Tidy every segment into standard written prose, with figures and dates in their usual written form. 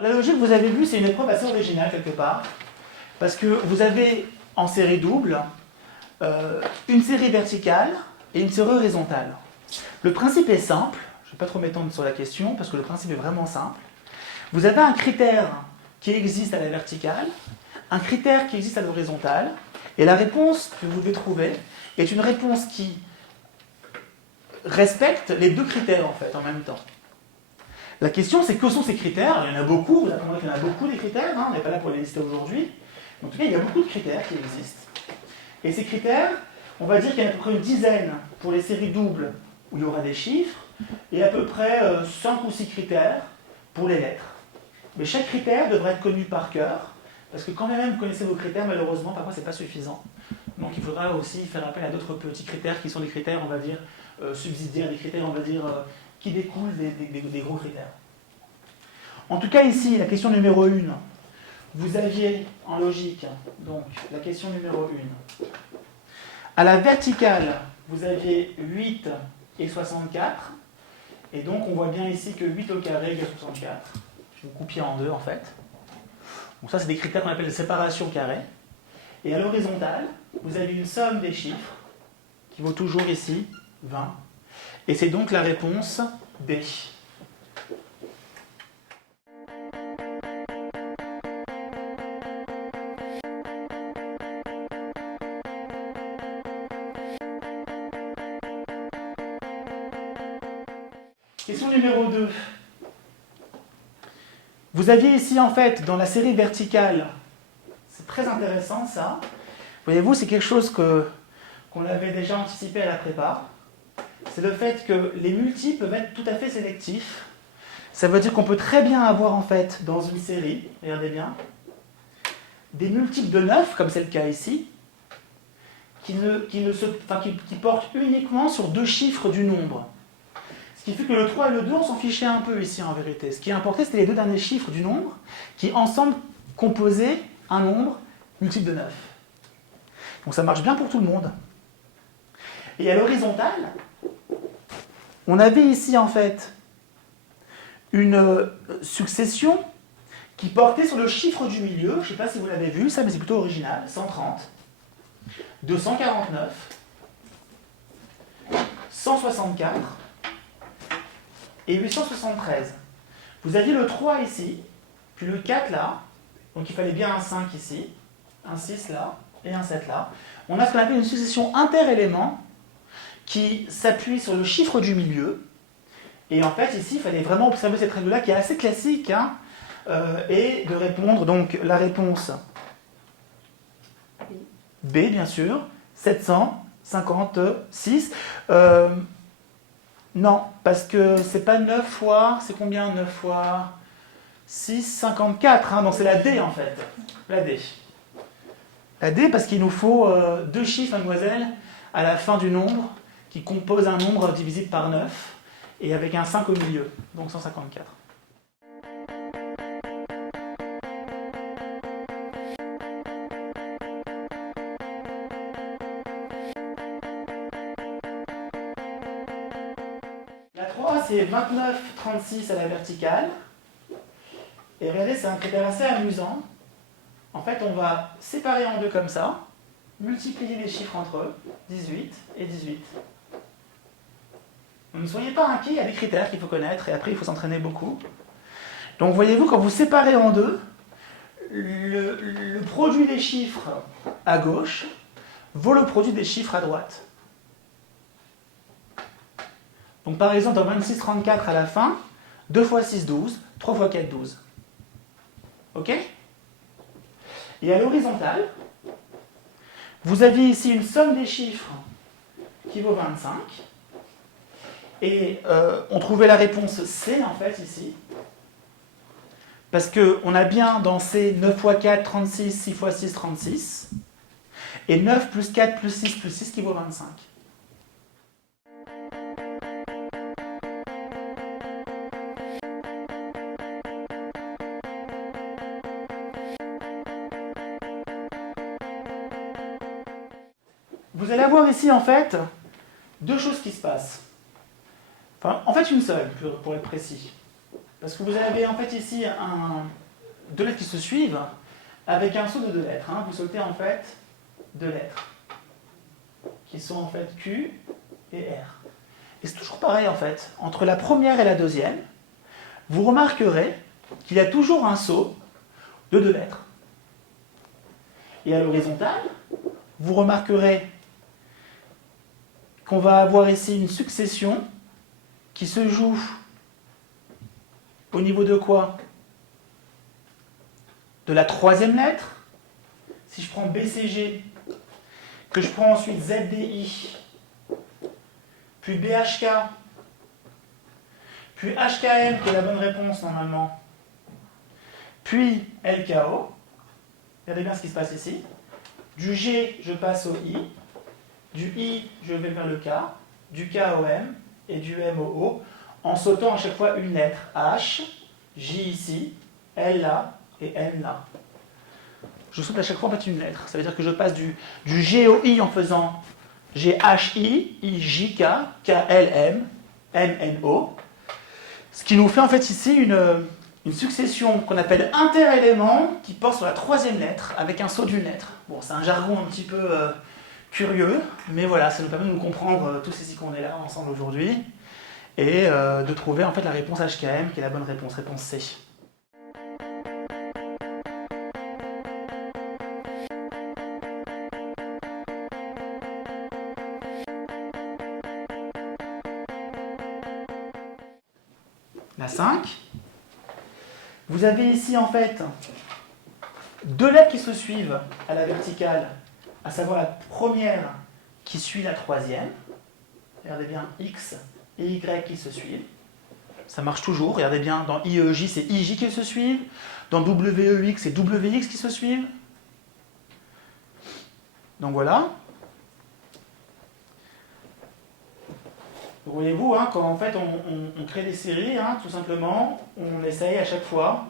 la logique, vous avez vu, c'est une épreuve assez originale quelque part, parce que vous avez en série double une série verticale et une série horizontale. Le principe est simple, je ne vais pas trop m'étendre sur la question, parce que le principe est vraiment simple. Vous avez un critère qui existe à la verticale, un critère qui existe à l'horizontale, et la réponse que vous devez trouver est une réponse qui respecte les deux critères en fait, en même temps. La question, c'est que sont ces critères? Il y en a beaucoup, vous apprendrez qu'il y en a beaucoup des critères, hein, on n'est pas là pour les lister aujourd'hui. En tout cas, il y a beaucoup de critères qui existent. Et ces critères, on va dire qu'il y en a à peu près une dizaine pour les séries doubles où il y aura des chiffres, et à peu près 5 ou 6 critères pour les lettres. Mais chaque critère devrait être connu par cœur, parce que quand même vous connaissez vos critères, malheureusement, parfois c'est pas suffisant. Donc il faudra aussi faire appel à d'autres petits critères qui sont des critères, on va dire, subsidiaires, des critères, on va dire, qui découlent des gros critères. En tout cas, ici, la question numéro 1, vous aviez en logique, donc la question numéro 1. À la verticale, vous aviez 8 et 64, et donc on voit bien ici que 8 au carré égale 64. Je vais vous couper en deux en fait. Donc ça, c'est des critères qu'on appelle de séparation carrée. Et à l'horizontale, vous avez une somme des chiffres qui vaut toujours ici 20. Et c'est donc la réponse B. Question numéro 2. Vous aviez ici en fait dans la série verticale, c'est très intéressant ça. Voyez-vous, c'est quelque chose qu'on avait déjà anticipé à la prépa. C'est le fait que les multiples peuvent être tout à fait sélectifs. Ça veut dire qu'on peut très bien avoir en fait dans une série, regardez bien, des multiples de 9, comme c'est le cas ici, qui portent uniquement sur deux chiffres du nombre. Ce qui fait que le 3 et le 2, on s'en fichait un peu ici en vérité. Ce qui importait, c'était les deux derniers chiffres du nombre qui ensemble composaient un nombre multiple de 9. Donc ça marche bien pour tout le monde. Et à l'horizontale, on avait ici en fait une succession qui portait sur le chiffre du milieu. Je ne sais pas si vous l'avez vu, ça, mais c'est plutôt original. 130, 249, 164 et 873. Vous aviez le 3 ici, puis le 4 là, donc il fallait bien un 5 ici, un 6 là, et un 7 là. On a ce qu'on appelle une succession interéléments qui s'appuie sur le chiffre du milieu. Et en fait, ici, il fallait vraiment observer cette règle-là qui est assez classique, hein, et de répondre, donc, la réponse B, bien sûr, 756. Non, parce que c'est pas 9 fois, c'est combien 9 fois 6, 54, hein, donc c'est la D en fait. La D. La D parce qu'il nous faut deux chiffres, mademoiselle, à la fin du nombre, qui composent un nombre divisible par 9, et avec un 5 au milieu, donc 154. La 3, c'est 29, 36 à la verticale. Et regardez, c'est un critère assez amusant. En fait, on va séparer en deux comme ça, multiplier les chiffres entre eux, 18 et 18. Ne soyez pas inquiets, il y a des critères qu'il faut connaître, et après il faut s'entraîner beaucoup. Donc voyez-vous, quand vous séparez en deux, le produit des chiffres à gauche vaut le produit des chiffres à droite. Donc par exemple, dans 26, 34 à la fin, 2 fois 6, 12, 3 fois 4, 12. Ok? Et à l'horizontale, vous aviez ici une somme des chiffres qui vaut 25. Et on trouvait la réponse C, en fait, ici. Parce qu'on a bien dans C 9 fois 4, 36, 6 fois 6, 36. Et 9 plus 4 plus 6 qui vaut 25. Vous allez avoir ici, en fait, deux choses qui se passent. Enfin, en fait, une seule, pour être précis. Parce que vous avez en fait ici deux lettres qui se suivent avec un saut de deux lettres. Hein. Vous sautez en fait deux lettres qui sont en fait Q et R. Et c'est toujours pareil en fait. Entre la première et la deuxième, vous remarquerez qu'il y a toujours un saut de deux lettres. Et à l'horizontale, vous remarquerez qu'on va avoir ici une succession qui se joue au niveau de quoi? De la troisième lettre. Si je prends BCG, que je prends ensuite ZDI, puis BHK, puis HKM, qui est la bonne réponse normalement, puis LKO, regardez bien ce qui se passe ici. Du G, je passe au I, du I, je vais vers le K, du K au M, et du M au O, en sautant à chaque fois une lettre. H, J ici, L là, et N là. Je saute à chaque fois en fait une lettre. Ça veut dire que je passe du G au I en faisant GHI, IJK, KLM, MNO. Ce qui nous fait en fait ici une succession qu'on appelle interélément qui porte sur la troisième lettre avec un saut d'une lettre. Bon, c'est un jargon un petit peu curieux, mais voilà, ça nous permet de nous comprendre tous ces qu'on est là ensemble aujourd'hui et de trouver en fait la réponse HKM qui est la bonne réponse, réponse C. La 5. Vous avez ici en fait deux lettres qui se suivent à la verticale, à savoir la première qui suit la troisième. Regardez bien, X et Y qui se suivent. Ça marche toujours. Regardez bien, dans IEJ, c'est IJ qui se suivent. Dans WEX, c'est WX qui se suivent. Donc voilà. Voyez-vous, hein, quand en fait on crée des séries, hein, tout simplement, on essaye à chaque fois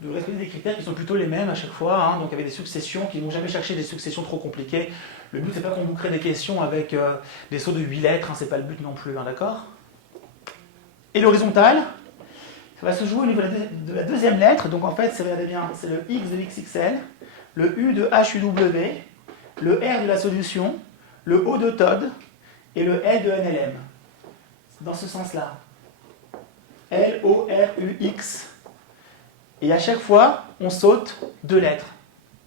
de respecter des critères qui sont plutôt les mêmes à chaque fois, hein, donc avec des successions qui ne vont jamais chercher des successions trop compliquées. Le but, c'est pas qu'on vous crée des questions avec des sauts de 8 lettres, hein, c'est pas le but non plus, hein, d'accord? Et l'horizontale, ça va se jouer au niveau de la deuxième lettre, donc en fait, regardez bien, c'est le X de XXL, le U de HUW, le R de la solution, le O de Todd et le L de NLM. Dans ce sens-là. L-O-R-U-X. Et à chaque fois, on saute deux lettres.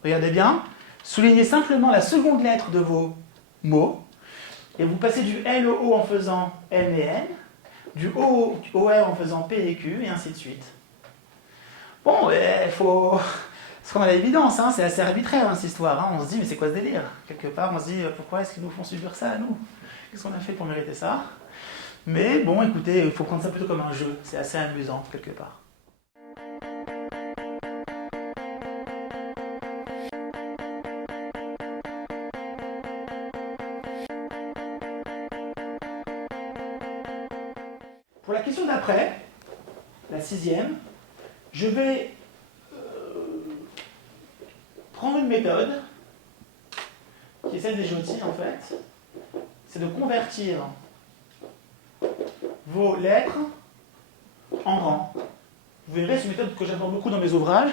Regardez bien. Soulignez simplement la seconde lettre de vos mots. Et vous passez du L au O en faisant M et N, du O au R en faisant P et Q, et ainsi de suite. Bon, il faut se rendre à l'évidence, hein, c'est assez arbitraire hein, cette histoire. Hein. On se dit, mais c'est quoi ce délire? Quelque part, on se dit, pourquoi est-ce qu'ils nous font subir ça à nous? Qu'est-ce qu'on a fait pour mériter ça? Mais bon, écoutez, il faut prendre ça plutôt comme un jeu. C'est assez amusant, quelque part. Pour la question d'après, la 6e, je vais prendre une méthode qui est celle des Joti, en fait. C'est de convertir vos lettres en rang. Vous verrez, c'est une méthode que j'adore beaucoup dans mes ouvrages.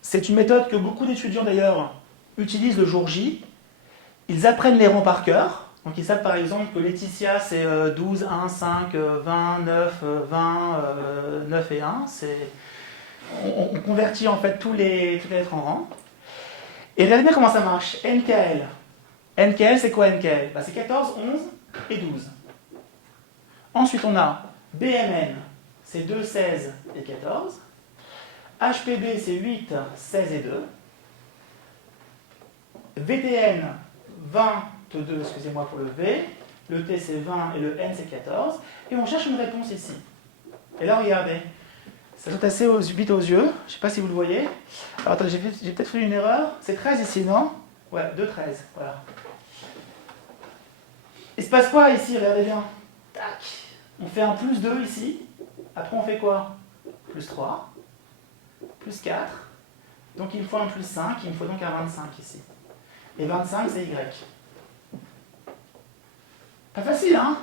C'est une méthode que beaucoup d'étudiants d'ailleurs utilisent le jour J. Ils apprennent les rangs par cœur. Donc ils savent par exemple que Laetitia c'est 12, 1, 5, 20, 9, 20, 9 et 1. On convertit en fait toutes les lettres en rang. Et regardez bien comment ça marche. NKL. NKL c'est quoi NKL? C'est 14, 11 et 12. Ensuite, on a BMN, c'est 2, 16 et 14. HPB, c'est 8, 16 et 2. VTN, 22, excusez-moi pour le V. Le T, c'est 20 et le N, c'est 14. Et on cherche une réponse ici. Et là, regardez. Ça saute assez vite aux yeux. Je ne sais pas si vous le voyez. Alors, attendez, j'ai peut-être fait une erreur. C'est 13 ici, non? Ouais, 2, 13. Voilà. Il se passe quoi ici? Regardez bien. Tac. On fait un plus 2 ici. Après, on fait quoi? Plus 3. Plus 4. Donc, il me faut un plus 5. Il me faut donc un 25 ici. Et 25, c'est Y. Pas facile, hein?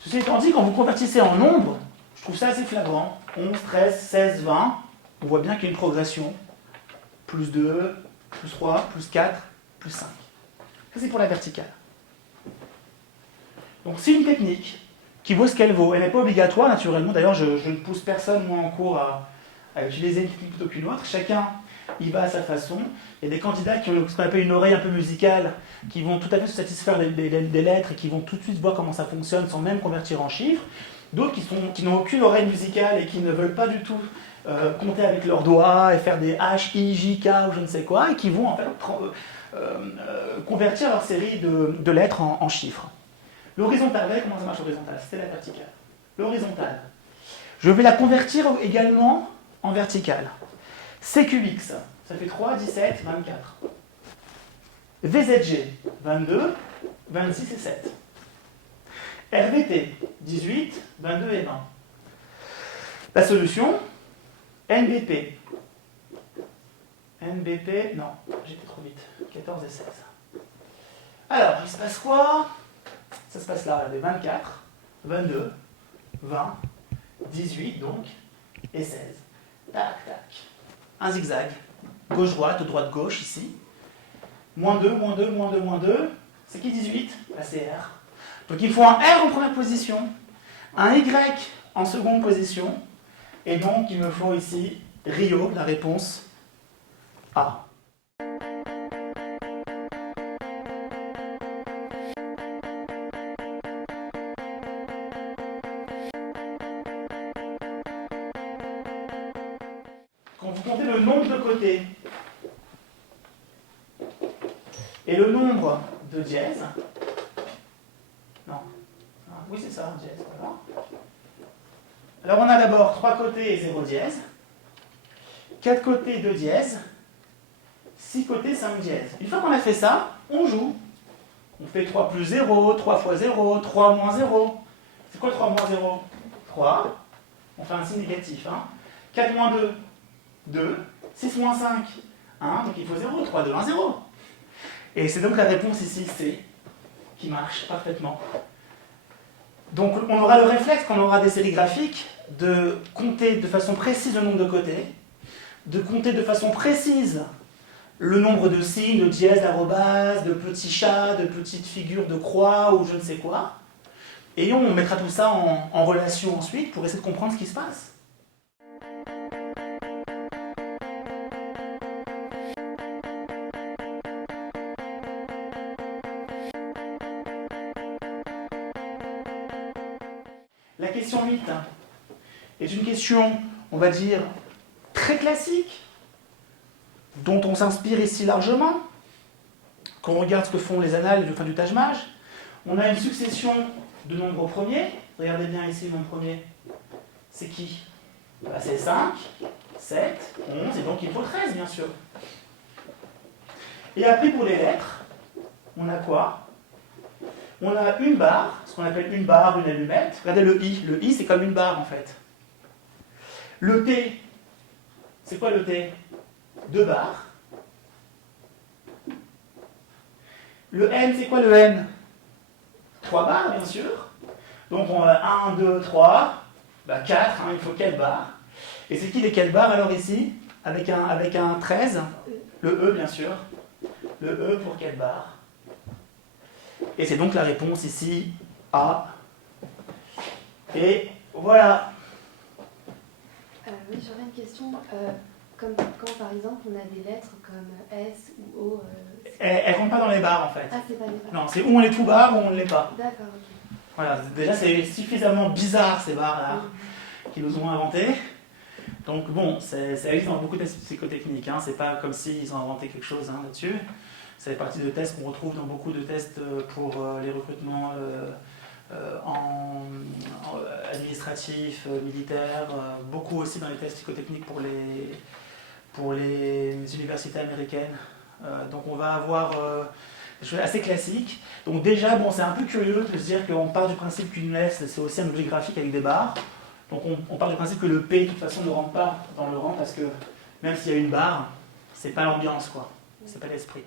Ceci étant dit, quand vous convertissez en nombre, je Je trouve ça assez flagrant. 11, 13, 16, 20. On voit bien qu'il y a une progression. Plus 2, plus 3, plus 4, plus 5. Ça, c'est pour la verticale. Donc, c'est une technique qui vaut ce qu'elle vaut. Elle n'est pas obligatoire, naturellement. D'ailleurs, je ne pousse personne, moi, en cours, à utiliser une technique plutôt qu'une autre. Chacun y va à sa façon. Il y a des candidats qui ont ce qu'on appelle une oreille un peu musicale, qui vont tout à fait se satisfaire des lettres et qui vont tout de suite voir comment ça fonctionne sans même convertir en chiffres. D'autres qui n'ont aucune oreille musicale et qui ne veulent pas du tout compter avec leurs doigts et faire des H, I, J, K ou je ne sais quoi, et qui vont en fait convertir leur série de lettres en chiffres. L'horizontale, vous voyez comment ça marche l'horizontale? C'est la verticale. L'horizontale. Je vais la convertir également en verticale. CQX, ça fait 3, 17, 24. VZG, 22, 26 et 7. RVT, 18, 22 et 20. La solution, NBP. NBP, non, j'étais trop vite. 14 et 16. Alors, il se passe quoi? Ça se passe là, regardez, 24, 22, 20, 18 donc, et 16. Tac, tac. Un zigzag. Gauche-droite, droite-gauche, ici. Moins 2, moins 2, moins 2, moins 2. C'est qui 18? Là, c'est R. Donc il faut un R en première position, un Y en seconde position, et donc il me faut ici Rio, la réponse A. Quand vous comptez le nombre de côtés et le nombre de dièses, non, oui c'est ça, dièse, voilà. Alors on a d'abord 3 côtés et 0 dièse, 4 côtés, 2 dièses, 6 côtés, 5 dièses. Une fois qu'on a fait ça, on joue. On fait 3 plus 0, 3 fois 0, 3 moins 0. C'est quoi 3 moins 0? 3. On fait un signe négatif. Hein. 4 moins 2, 2. 6 moins 5, 1. Donc il faut 0. 3, 2, 1, 0. Et c'est donc la réponse ici, C, qui marche parfaitement. Donc on aura le réflexe, quand on aura des séries graphiques, de compter de façon précise le nombre de côtés, de compter de façon précise le nombre de signes, de dièses, d'arrobas, de petits chats, de petites figures de croix ou je ne sais quoi. Et on mettra tout ça en relation ensuite pour essayer de comprendre ce qui se passe. La question 8 est une question, on va dire, très classique, dont on s'inspire ici largement. Quand on regarde ce que font les annales du Taj Mahal, on a une succession de nombres premiers. Regardez bien ici le nombre premier. C'est qui? C'est 5, 7, 11, et donc il faut 13, bien sûr. Et après, pour les lettres, on a quoi? On a une barre, ce qu'on appelle une barre, une allumette. Regardez le I. Le I, c'est comme une barre, en fait. Le T, c'est quoi le T? 2 barres. Le N, c'est quoi le N? 3 barres, bien sûr. Donc on a 1, 2, 3, 4, hein, il faut quelle barre? Et c'est qui les quelles barres alors ici? Avec un 13? Le E, bien sûr. Le E pour quelle barre? Et c'est donc la réponse ici, A. Et voilà. Oui, j'aurais une question. Comme quand par exemple on a des lettres comme S ou O. Elles ne rentrent pas dans les barres en fait. Ah, c'est pas des barres. Non, c'est où on est tout barre ou on ne l'est pas. D'accord, ok. Voilà, déjà c'est suffisamment bizarre ces barres-là qu'ils nous ont inventées. Donc bon, ça existe dans beaucoup de tests psychotechniques, hein. C'est pas comme s'ils ont inventé quelque chose hein, là-dessus. Ça fait partie de tests qu'on retrouve dans beaucoup de tests pour les recrutements administratifs, militaires, beaucoup aussi dans les tests psychotechniques pour les universités américaines. Donc on va avoir des choses assez classiques. Donc déjà, bon, c'est un peu curieux de se dire qu'on part du principe qu'une lettre, c'est aussi un objet graphique avec des barres. Donc on part du principe que le P, de toute façon, ne rentre pas dans le rang parce que même s'il y a une barre, c'est pas l'ambiance, quoi. C'est pas l'esprit.